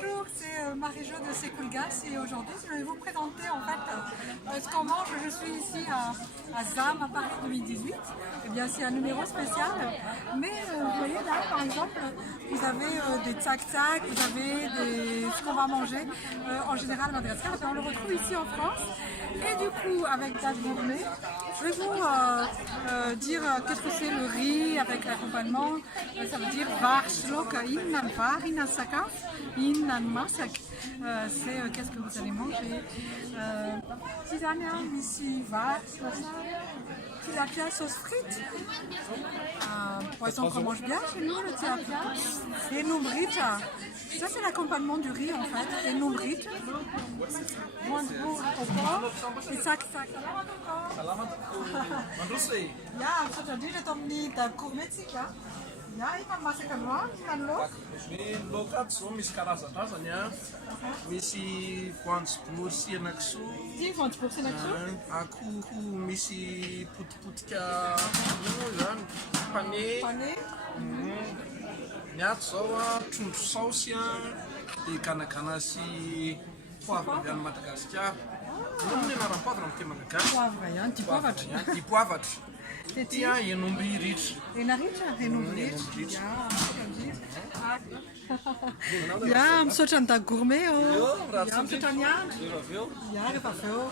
Bonjour, c'est Marie-Jo de Secoulgas et aujourd'hui je vais vous présenter en fait ce qu'on mange. Je suis ici à ZAM à Paris 2018. Eh bien c'est un numéro spécial, mais vous voyez là par exemple vous avez des tzac-tzac, vous avez ce qu'on va manger en général à Madagascar. On le retrouve ici en France et du coup avec Das Gourmet, je vais vous dire qu'est-ce que c'est le riz avec l'accompagnement. Ça veut dire varslok innan var, innan sakaf, innan masak. C'est qu'est-ce que vous allez manger. Tisana, ici, var, tilapia sauce frite. Poisson qu'on mange bien chez nous, le tilapia. Et numbrita. Ça c'est l'accompagnement du riz en fait. Et numbrita. Moindbourg au porc. Et sac-sac. Ja, c'est-à-dire que tu as ta gourmetique. Ja, innan masaka noir, innan lok. Ny laoka ato zao misy karazan-drazany a. Misy voanjobory sy henan-kisoa, Ty voanjobory sy henan-kisoa. akoho misy potipotika zany, pané. Pané. Ny ato zao a trondro saosy a, dia ganagana sy poivre avy any Madagasikara. Ino ny anaram-poivre amin'ny teny malagasy? Poivre ihany, dipoavatra. Dipoavatra. Ty Ty a hen'omby ritra. henaritra, hen'omby ritra. Ja, misaotra ny Da Gourmet. Ja, misaotra ny any. Rehefa avy eo Ja, rehefa avy eo.